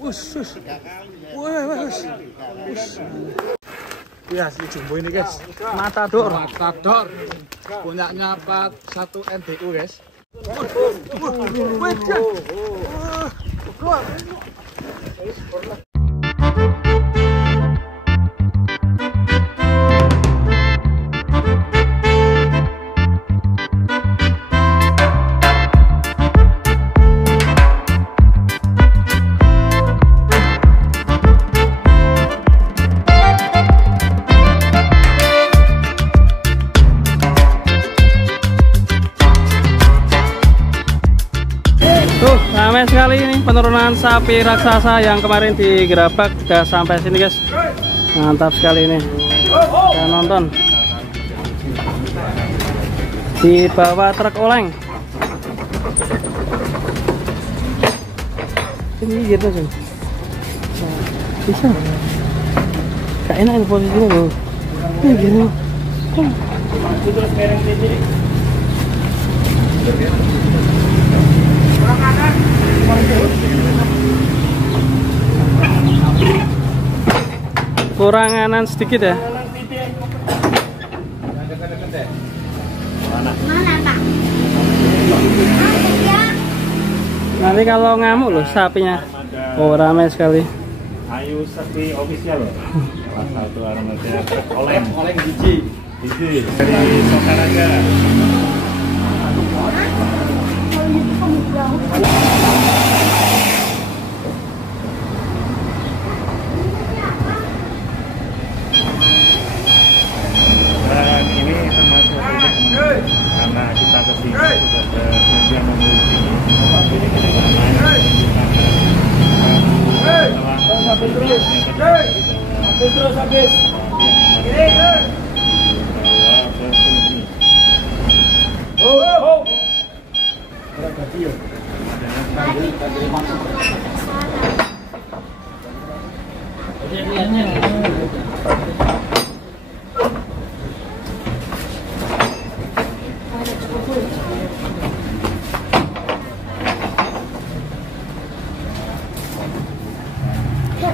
Us. Wah. Ya, si jumbo ini guys. Matador. Punyanya 41 NDU guys. Ramai sekali ini penurunan sapi raksasa yang kemarin digerabak sudah sampai sini guys. Mantap sekali ini. Kita nonton di bawah truk oleng. Ini gitu sih. Bisa. Gak enak ini posisinya loh. Ini gini. Kurang kanan sedikit ya. Mana Pak? Nanti kalau ngamuk loh sapinya. Oh ramai sekali. Ayu Sakti official loh. Salah satu armada oleng biji dari Sokaraga. Dan ini termasuk karena kita kesini sudah berjanjian memiliki ini habis.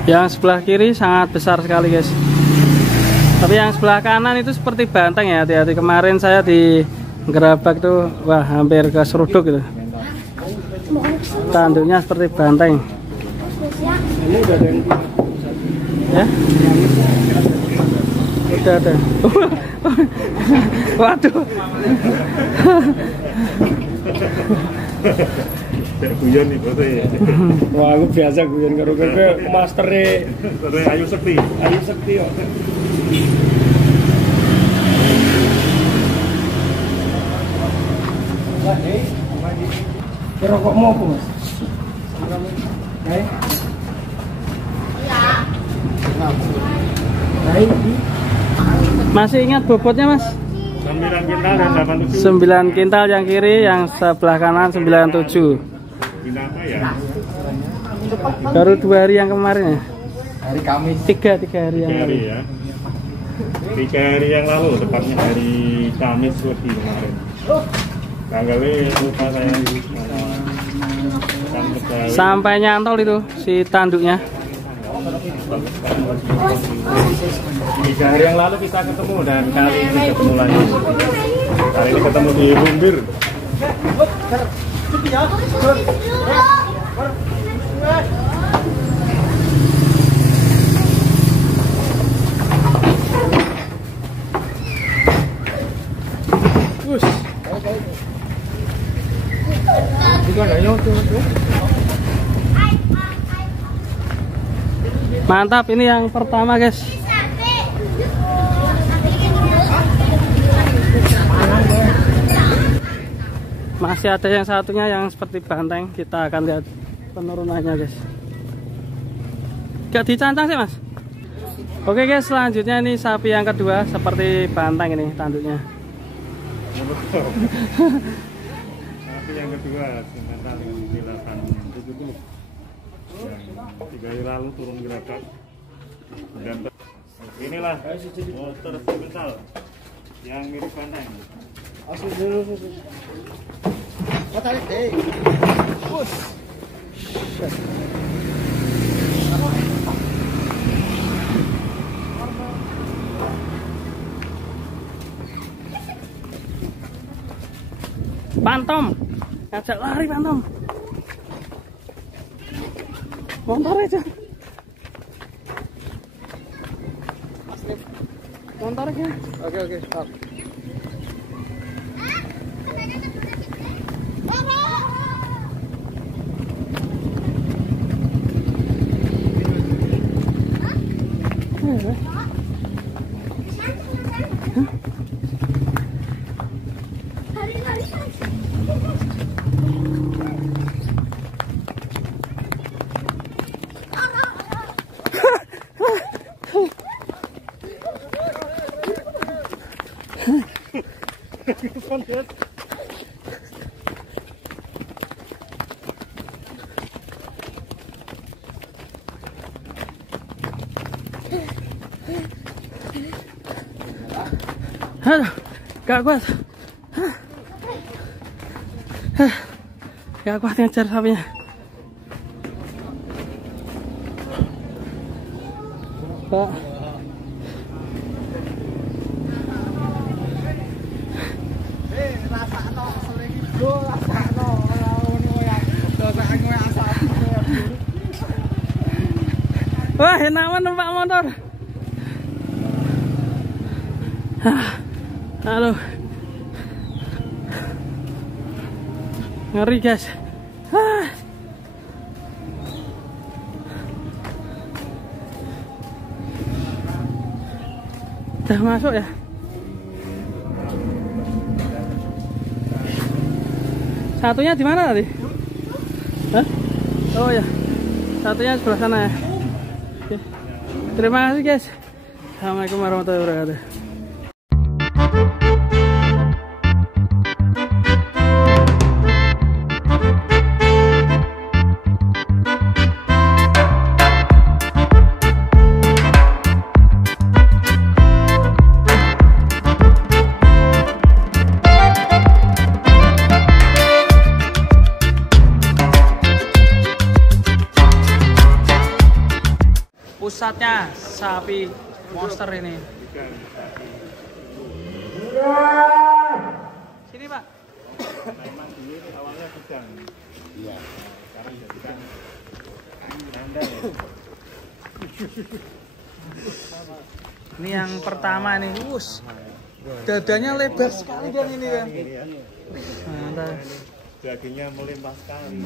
Yang sebelah kiri sangat besar sekali guys. Tapi yang sebelah kanan itu seperti banteng ya, hati-hati. Kemarin saya di gerabak tuh, wah hampir keseruduk gitu. Tanduknya seperti banteng. Ya? Udah ada. Waduh. Guyon nih foto ya. Wah, aku biasa guyon karo master Ayu Sakti. kok. Kira kok mau apa, Mas? Masih ingat bobotnya Mas? 9 kintal dan 87. 9 kintal yang kiri, yang sebelah kanan 97. Kenapa ya? Baru 2 hari yang kemarin ya? Hari Kamis. 3 hari yang 3 hari lalu. ya. 3 hari yang lalu, tepatnya hari Kamis lebih kemarin. Tanggalnya lupa saya. Sampai nyantol itu si tanduknya. 3 hari yang lalu kita ketemu dan kali ini ketemu lagi. Kali ini ketemu di Rumbir. Mantap, ini yang pertama guys. Masih ada yang satunya yang seperti banteng. Kita akan lihat penurunannya guys. Gak dicancang sih Mas. Oke guys, selanjutnya ini sapi yang kedua seperti banteng ini tanduknya. Sapi yang kedua dengan nilaikan 70. 3 hari lalu turun gerabak. Dan inilah motor sebentar yang mirip banteng. Pantom. Ngajak lari Pantom. Motor aja. Motor aja. Oke, stop. Aduh, gak kuat. Gak kuat ngejar sapinya. Pak. Wah, enak banget numpak motor. Aduh, ngeri guys. Udah masuk ya? Satunya di mana tadi? Hah? Oh ya, satunya sebelah sana ya. Oke. Terima kasih guys. Assalamualaikum warahmatullahi wabarakatuh. Pusatnya sapi monster ini. Sini Pak. Memang dulu awalnya sedang. Iya. Sekarang jadikan anda ya. Ini yang pertama nih. Dadanya lebar sekali kan ini kan. Mantap. Dagingnya melimpah sekali.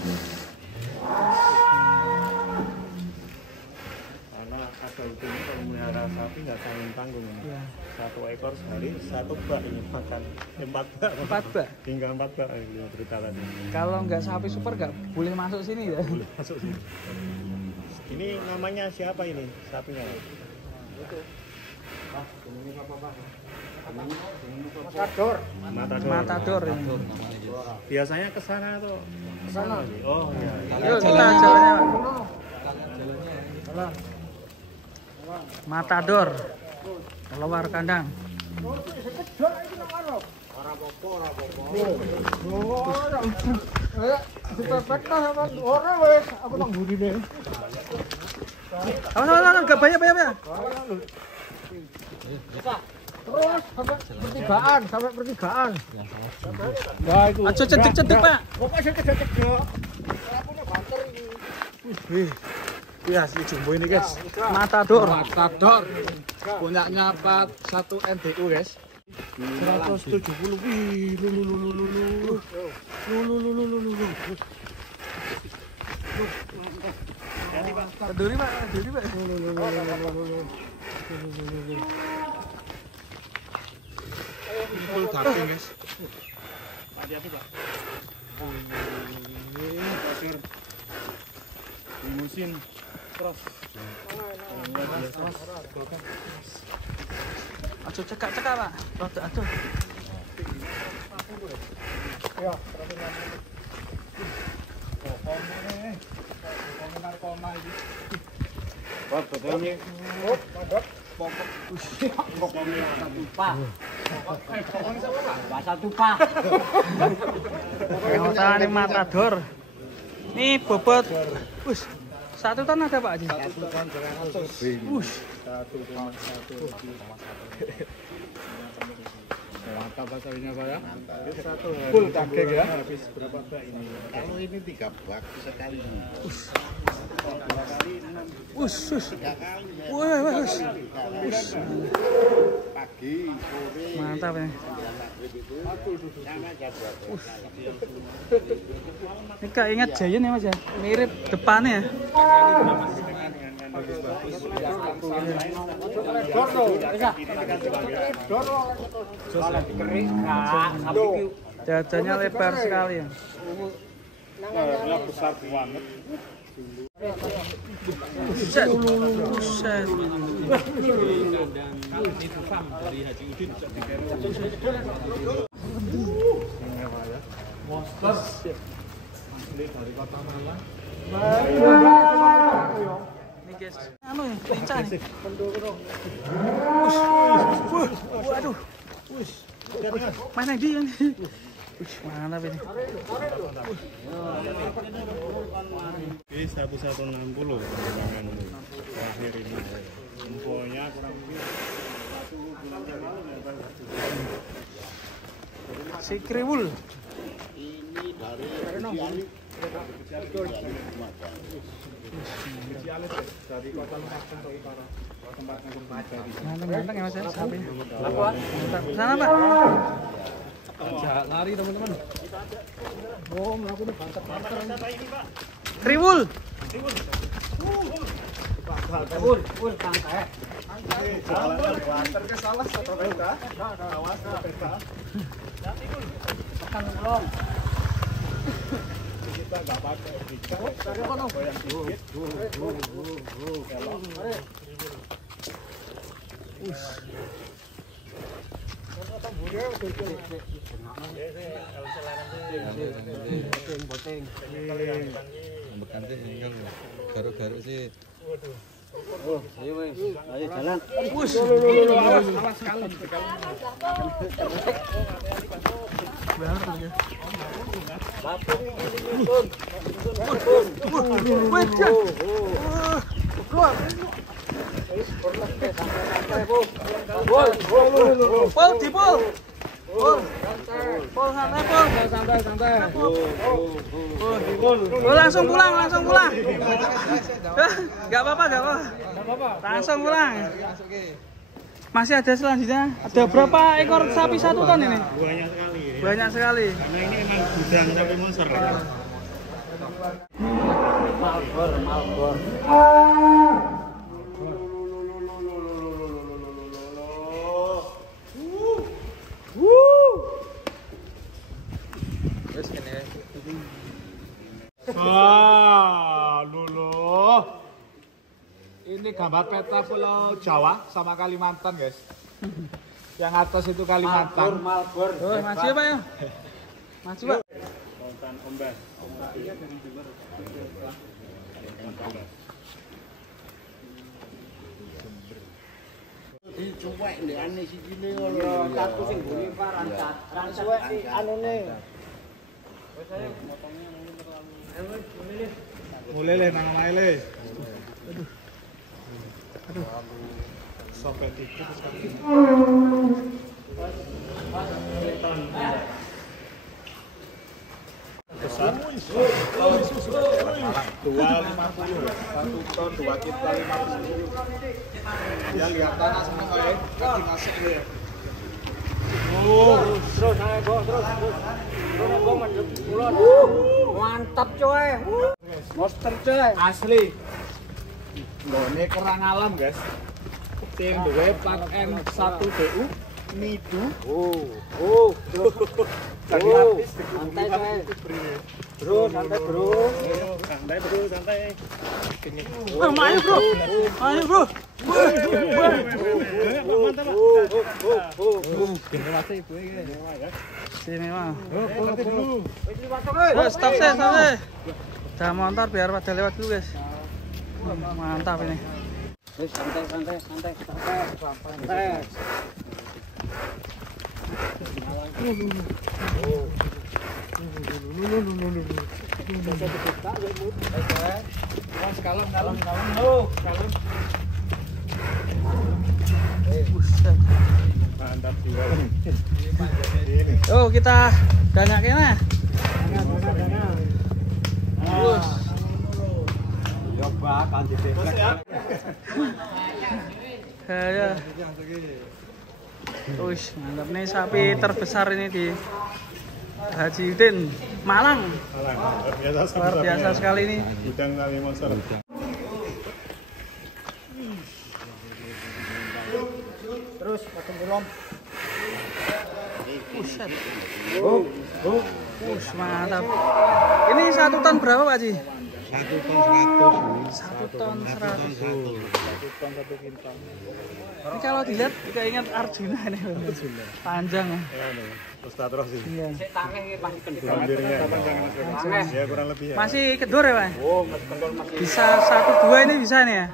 Ada hukumnya kalau melihara sapi nggak tanggung ya. 1 ekor sehari 1 bak ini makan 4 bak. 4 bak? Hingga 4 bak ini berita tadi. Kalau nggak sapi super nggak boleh masuk sini ya? Boleh masuk sini. Ini namanya siapa ini sapinya? Itu. Ini apa Pak? Matador. Matador. Biasanya ke sana atau ke sana? Oh iya. Yuk kita jalannya. Matador keluar kandang. Gak banyak. Terus sampai pertigaan. Wah itu. Aja cedek Pak. Pokoknya cedek yo. Punya banter ini. Iya, si jumbo ini guys. Matador. Punyanya 41 NDU guys. 170. Wih, lu. Duri Pak. Full daging guys. Hati-hati Pak. Limusin cross. Aduh cekak Pak. Aduh. Ya, narkoma ini. Pak, betulnya. Oh, mantap. Bahasa tupa. Yang Matador. Nih bobot. Us. 1 ton ada Pak Haji? 1 ton 100. Us. 1,1. Mantap batavia Pak ya. Full daging ya. Habis berapa bak ini? Kalau ini 3 bak sekali. Pagi, sore. Mantap ya. Ini kayak ingat Giant ya Mas ya. Mirip depannya ya. Jajannya lebar sekali ya. Besar banget. Buset. Buset. Monster. Asli dari Kota Malang. Ini guys. Anu ya, lincah nih. Waduh. Mana dia nih? Mantap ini. Ini 1160 terakhir ini. Infonya kurang lebih 1 bulan Si Kriwul. Ini dari Dari Kota Lumajang ke utara. Tempat Mantap ya Mas ya, sapinya. Mantap. Sana Pak. lari teman-teman. Oh, melakukan mantap. Kriwul. Salah satu beda. Awas beda. Tekan belum. Kita enggak pakai etika. Dari mana? Goyang dikit. garuk-garuk sih. Ayo jalan. Awas sekali. Pol, dipol. Pol santai. Langsung pulang. Gak apa-apa. Langsung pulang. Masih ada selanjutnya. Ada berapa ekor sapi 1 ton ini? Banyak sekali. Karena ini emang gudang sapi monster. Malbor. Luluh. Ini gambar peta Pulau Jawa sama Kalimantan, guys. Yang atas itu Kalimantan. Malbor. Oh, masih Pak ya? Masih Pak. Kontan ombak. Dicuwek ndekane sikile ngono. Tatku sing buri rancak. Rancak anune. Wes ayo motongnya nanti terlalu. Mulai le nang le. Aduh. Sobek dikit sekali. Besar. 250. 1 ton 2 kita 50. Ya lihat tanah seneng aja. Kaki masuk ya. Terus ayo terus. Mantap coy. Monster coy. Asli. Ini kerang alam, guys. Sing duwe plat N1DU Nidu. Tadi habis Santai coy. bro, santai bro. Santai. Ayo bro. Generasi ibu ini. Sini mah. Nanti dulu. Stop sih. Udah motor biar pada lewat dulu guys. Mantap ini. Santai. Kalem. Buset. Mantap jiwa. Oh, kita dana kena. Terus. Coba kan di Ya. Wih, mantap nih sapi terbesar ini di Haji Udin, Malang. Luar biasa sekali ini. Gudang kali monster. terus potong belum. Buset. Mantap. Ini 1 ton berapa Pak Haji? 1 ton 1 ton 100. Ini kalau dilihat kayak ingat Arjuna ini. Panjang ya. Terus terus sih. Iya. Ya kurang lebih ya. Masih kedor ya Pak? Bisa 1-2 ini bisa nih ya?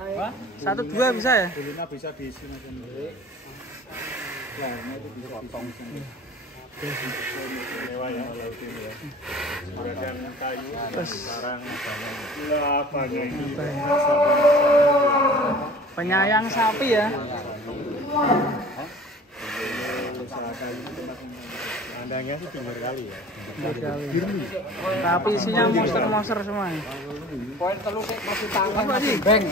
1-2 bisa ya? Kulitnya bisa diisi macam ini. Lehernya itu bisa potong. Mewah ya kalau ini ya. Bagian kayu Terus sekarang banyak ini. penyayang sapi ya. Kandangnya sih tinggal kali ya. Tapi isinya monster-monster semua. Poin telu sik masih tangan Apa masih sih? beng.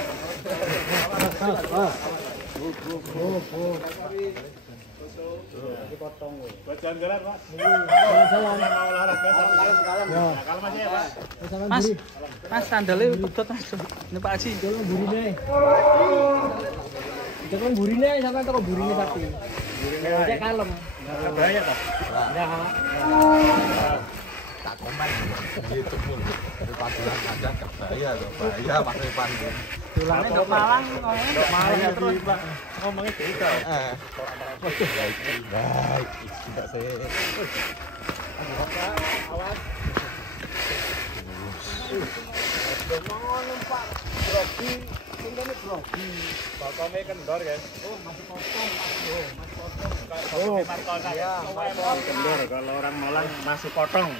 Buat jalan-jalan Pak. Jalan-jalan. Mau olahraga kalem-kalem. Nah, kalem aja ya Pak. Mas sandalnya pedot Mas. Ini Pak Haji. Tolong burine. Tolong burine sampai toko burine sapi. Cek kalem. Bahaya Pak. Tak komen gitu pun panggilan kadang gak bahaya loh, bahaya pas panggilan Tulangnya dok Malang, dok Malang ya terus. Pak. Ngomongnya beda. baik tidak sih Balkonnya kendor guys. Kendor kalau orang Malang masuk potong.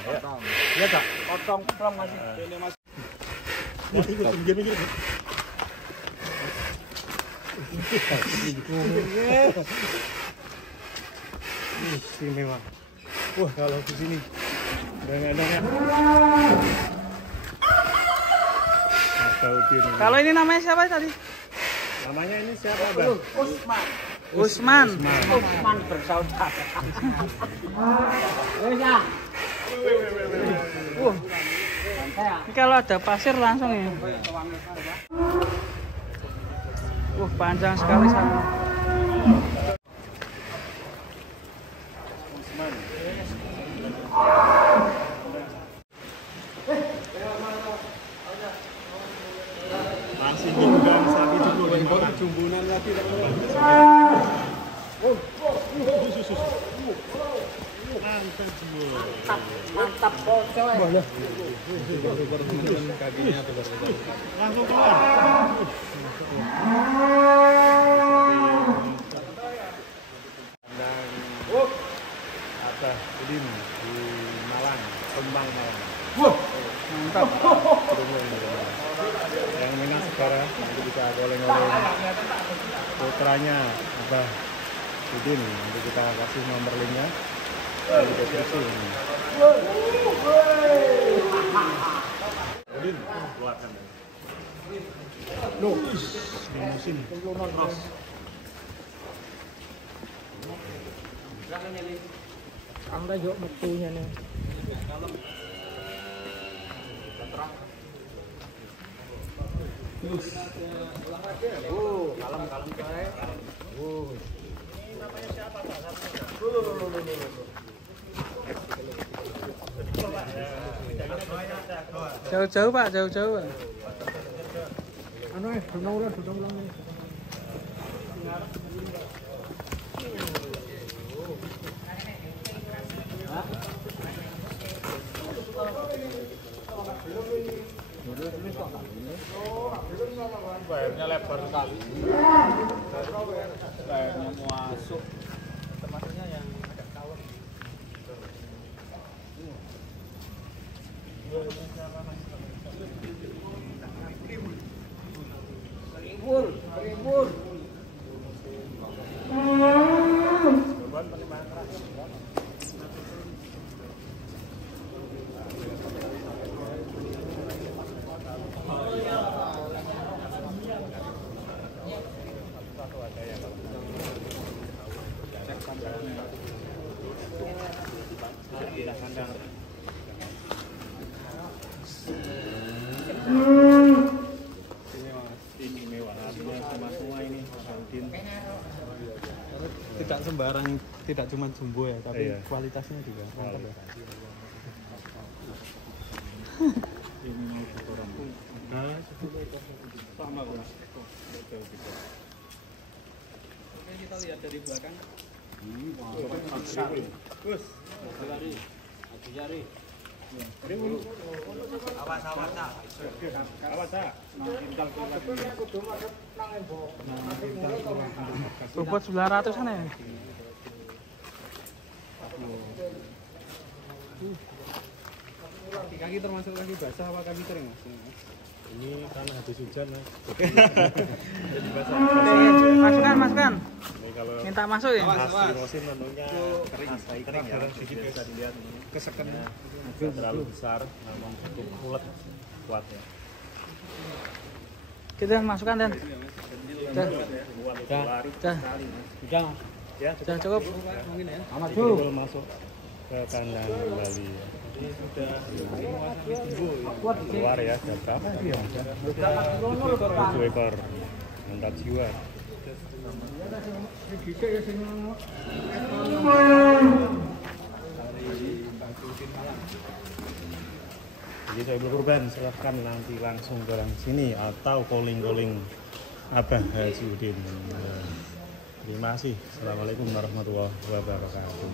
Iya Kak. Potong plong masih. Minggir. Istimewa. Wah kalau di sini kadang-kadang Kalau ini namanya siapa tadi? namanya ini siapa Bang? Usman. Usman bersaudara. Wes ya. Ini kalau ada pasir langsung ya. Panjang sekali sana. Masih gudang sapi jumbunan lagi. Mantap coy. Langsung keluar. Abah Udin di Malang, Kembang Malang. Mantap. Yang minat sekarang nanti bisa oleng-oleng putranya Abah Udin, nanti kita kasih nomor linknya di deskripsi ini. Udin keluarkan musim cross. Anda yuk metunya nih. Kalem coy. Jauh-jauh Pak, jauh-jauh Pak. Anu dudung ulang. Bayarnya lebar sekali. Bayarnya masuk. Termasuknya yang agak kalem. Ribur. barang tidak cuma jumbo ya, tapi kualitasnya juga mantap ya. Ini mau kotoran. Nah, sama kok Mas. Oke, kita lihat dari belakang. Gus, jari. Awas, Cak. Bobot 900-an ya. Kaki termasuk kaki basah apa kaki kering, Mas? Ini karena habis hujan, Mas. Jadi basah. Masukkan. Ini kalau Minta masuk ya. musim menunya kering ya. Bisa dilihat kesekennya terlalu besar, namun cukup ulet kuat ya. Kita masukkan dan. Udah. Ya, Udah cukup. amat dulu masuk ke kandang Bali. Ini sudah keluar ya, ada berapa sih? 7 ekor, mantap jiwa. Jadi saya berkorban, silahkan nanti langsung ke sini atau calling Abah Hajiudin. Terima kasih. Assalamualaikum warahmatullahi wabarakatuh.